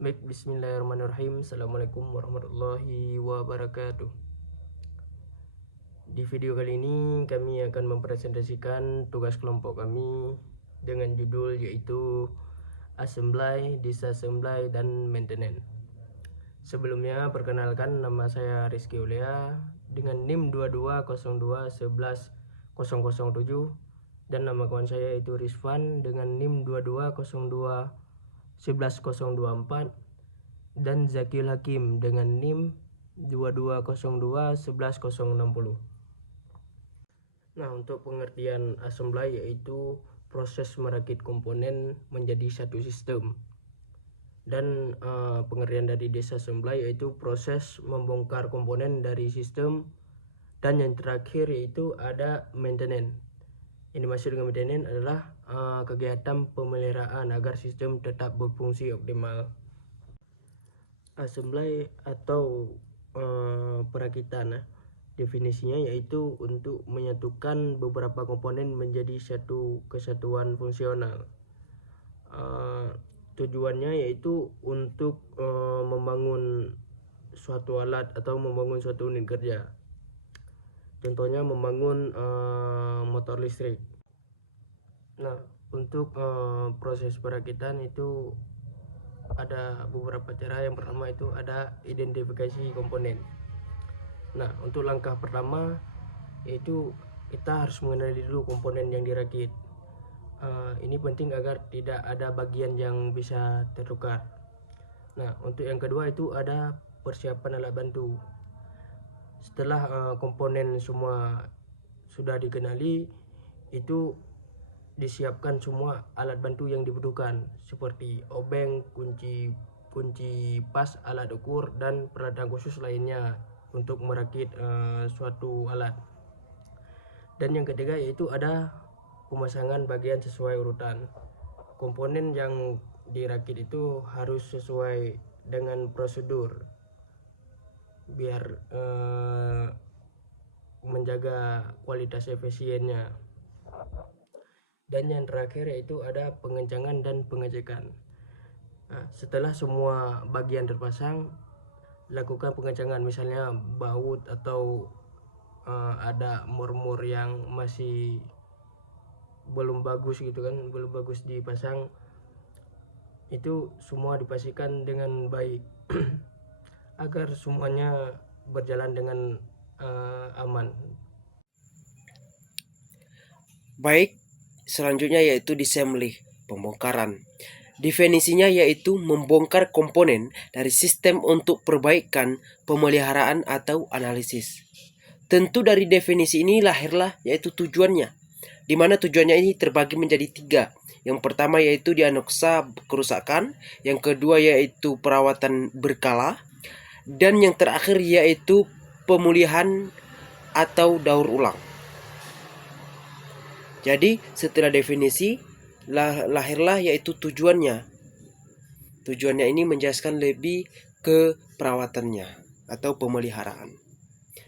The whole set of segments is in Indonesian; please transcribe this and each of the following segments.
Baik, bismillahirrahmanirrahim. Assalamualaikum warahmatullahi wabarakatuh. Di video kali ini kami akan mempresentasikan tugas kelompok kami dengan judul yaitu Assembly, Disassembly, dan Maintenance. Sebelumnya perkenalkan, nama saya Rizky Ulea dengan NIM 2202111007 dan nama kawan saya yaitu Rizvan dengan NIM 2202111024 dan Zakil Hakim dengan NIM 2202111060. Nah, untuk pengertian assembly yaitu proses merakit komponen menjadi satu sistem. Dan pengertian dari disassembly yaitu proses membongkar komponen dari sistem. Dan yang terakhir yaitu ada maintenance. Ini dimaksud dengan maintenance adalah kegiatan pemeliharaan agar sistem tetap berfungsi optimal. Assembly atau perakitan, definisinya yaitu untuk menyatukan beberapa komponen menjadi satu kesatuan fungsional. Tujuannya yaitu untuk membangun suatu alat atau membangun suatu unit kerja. Contohnya membangun motor listrik. Nah, untuk proses perakitan itu ada beberapa cara. Yang pertama itu ada identifikasi komponen. Nah, untuk langkah pertama yaitu kita harus mengenali dulu komponen yang dirakit. Ini penting agar tidak ada bagian yang bisa tertukar. Nah, untuk yang kedua itu ada persiapan alat bantu. Setelah komponen semua sudah dikenali, itu disiapkan semua alat bantu yang dibutuhkan seperti obeng, kunci pas, alat ukur, dan peralatan khusus lainnya untuk merakit suatu alat. Dan yang ketiga yaitu ada pemasangan bagian sesuai urutan. Komponen yang dirakit itu harus sesuai dengan prosedur biar menjaga kualitas efisiennya. Dan yang terakhir yaitu ada pengencangan dan pengecekan. Nah, setelah semua bagian terpasang, lakukan pengencangan, misalnya baut atau ada murmur yang masih belum bagus gitu kan, belum bagus dipasang, itu semua dipastikan dengan baik agar semuanya berjalan dengan aman. Baik, selanjutnya yaitu disassembly, pembongkaran. Definisinya yaitu membongkar komponen dari sistem untuk perbaikan, pemeliharaan, atau analisis. Tentu dari definisi ini lahirlah yaitu tujuannya, di mana tujuannya ini terbagi menjadi 3. Yang pertama yaitu diagnosa kerusakan, yang kedua yaitu perawatan berkala, dan yang terakhir yaitu pemulihan atau daur ulang. Jadi setelah definisi lahirlah yaitu tujuannya. Tujuannya ini menjelaskan lebih ke perawatannya atau pemeliharaan.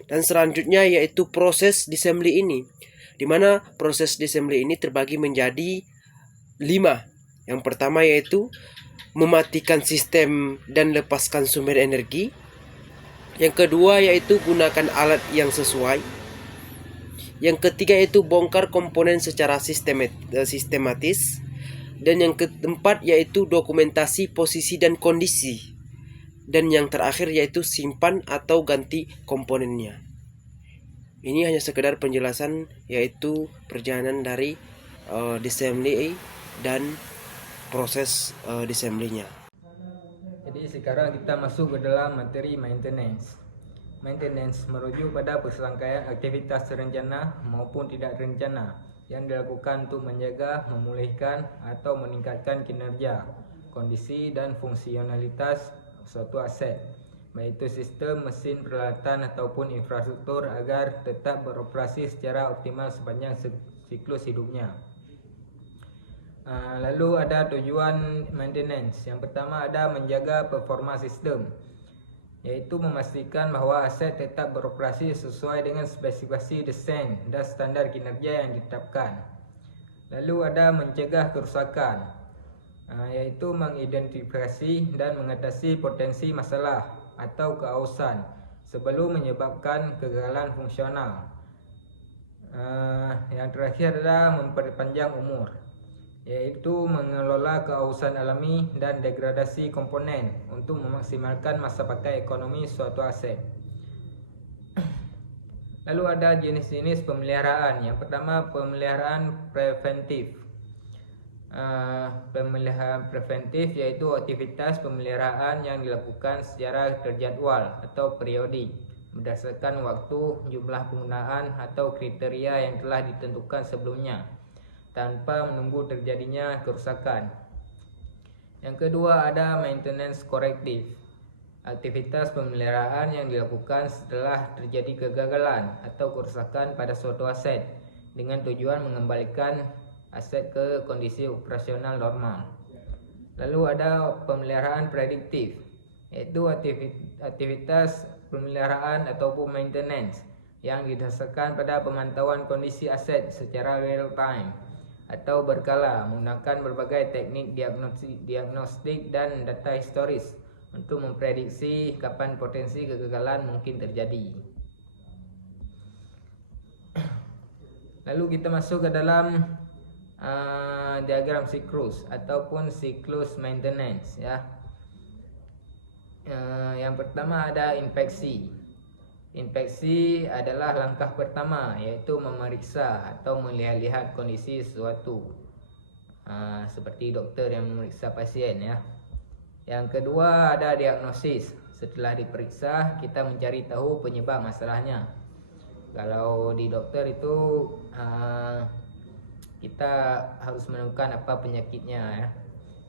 Dan selanjutnya yaitu proses disassembly ini, di mana proses disassembly ini terbagi menjadi 5. Yang pertama yaitu mematikan sistem dan lepaskan sumber energi. Yang kedua yaitu gunakan alat yang sesuai. Yang ketiga yaitu bongkar komponen secara sistematis. Dan yang keempat yaitu dokumentasi posisi dan kondisi. Dan yang terakhir yaitu simpan atau ganti komponennya. Ini hanya sekedar penjelasan yaitu perjalanan dari disassembly dan proses disassembly-nya. Jadi sekarang kita masuk ke dalam materi maintenance. Maintenance merujuk pada perselangkaian aktivitas terencana maupun tidak terencana yang dilakukan untuk menjaga, memulihkan, atau meningkatkan kinerja, kondisi, dan fungsionalitas suatu aset, baik itu sistem, mesin, peralatan, ataupun infrastruktur agar tetap beroperasi secara optimal sepanjang siklus hidupnya. Lalu ada tujuan maintenance. Yang pertama ada menjaga performa sistem, yaitu memastikan bahwa aset tetap beroperasi sesuai dengan spesifikasi desain dan standar kinerja yang ditetapkan. Lalu ada mencegah kerusakan. yaitu mengidentifikasi dan mengatasi potensi masalah atau keausan sebelum menyebabkan kegagalan fungsional. Yang terakhir adalah memperpanjang umur, yaitu mengelola keausan alami dan degradasi komponen untuk memaksimalkan masa pakai ekonomi suatu aset. Lalu ada jenis-jenis pemeliharaan. Yang pertama, pemeliharaan preventif. Pemeliharaan preventif yaitu aktivitas pemeliharaan yang dilakukan secara terjadwal atau periodik berdasarkan waktu, jumlah penggunaan atau kriteria yang telah ditentukan sebelumnya tanpa menunggu terjadinya kerusakan. Yang kedua ada maintenance corrective. Aktivitas pemeliharaan yang dilakukan setelah terjadi kegagalan atau kerusakan pada suatu aset dengan tujuan mengembalikan aset ke kondisi operasional normal. Lalu ada pemeliharaan prediktif, yaitu aktivitas pemeliharaan ataupun maintenance yang didasarkan pada pemantauan kondisi aset secara real time atau berkala menggunakan berbagai teknik diagnostik dan data historis untuk memprediksi kapan potensi kegagalan mungkin terjadi. Lalu kita masuk ke dalam diagram siklus ataupun siklus maintenance ya. Yang pertama ada inspeksi. Inspeksi adalah langkah pertama, yaitu memeriksa atau melihat-lihat kondisi sesuatu, seperti dokter yang memeriksa pasien ya. Yang kedua ada diagnosis. Setelah diperiksa, kita mencari tahu penyebab masalahnya. Kalau di dokter itu kita harus menemukan apa penyakitnya ya.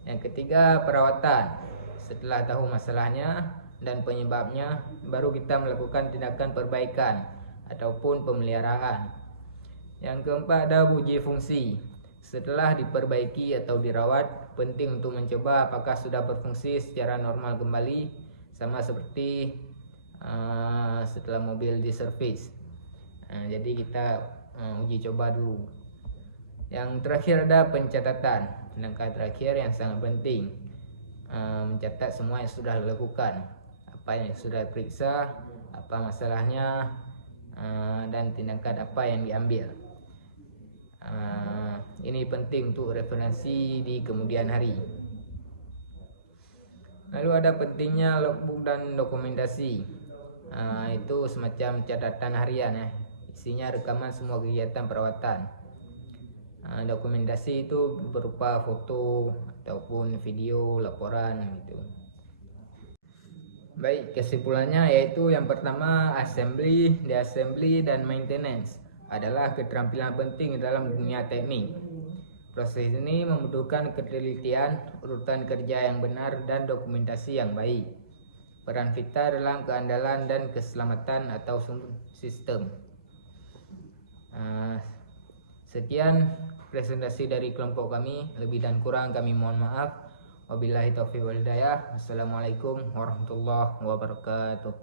Yang ketiga perawatan. Setelah tahu masalahnya dan penyebabnya, baru kita melakukan tindakan perbaikan ataupun pemeliharaan. Yang keempat ada uji fungsi. Setelah diperbaiki atau dirawat, penting untuk mencoba apakah sudah berfungsi secara normal kembali, sama seperti setelah mobil diservis. Jadi kita uji coba dulu. Yang terakhir ada pencatatan. Langkah terakhir yang sangat penting, mencatat semua yang sudah dilakukan, apa yang sudah diperiksa, apa masalahnya, dan tindakan apa yang diambil. Ini penting untuk referensi di kemudian hari. Lalu ada pentingnya logbook dan dokumentasi. Itu semacam catatan harian ya. Isinya rekaman semua kegiatan perawatan. Dokumentasi itu berupa foto ataupun video laporan gitu. Baik, kesimpulannya yaitu yang pertama, assembly dan maintenance adalah keterampilan penting dalam dunia teknik. Proses ini membutuhkan ketelitian, urutan kerja yang benar, dan dokumentasi yang baik. Peran kita dalam keandalan dan keselamatan atau sistem. Sekian presentasi dari kelompok kami. Lebih dan kurang kami mohon maaf. Wabillahi taufiq wal hidayah. Assalamualaikum warahmatullahi wabarakatuh.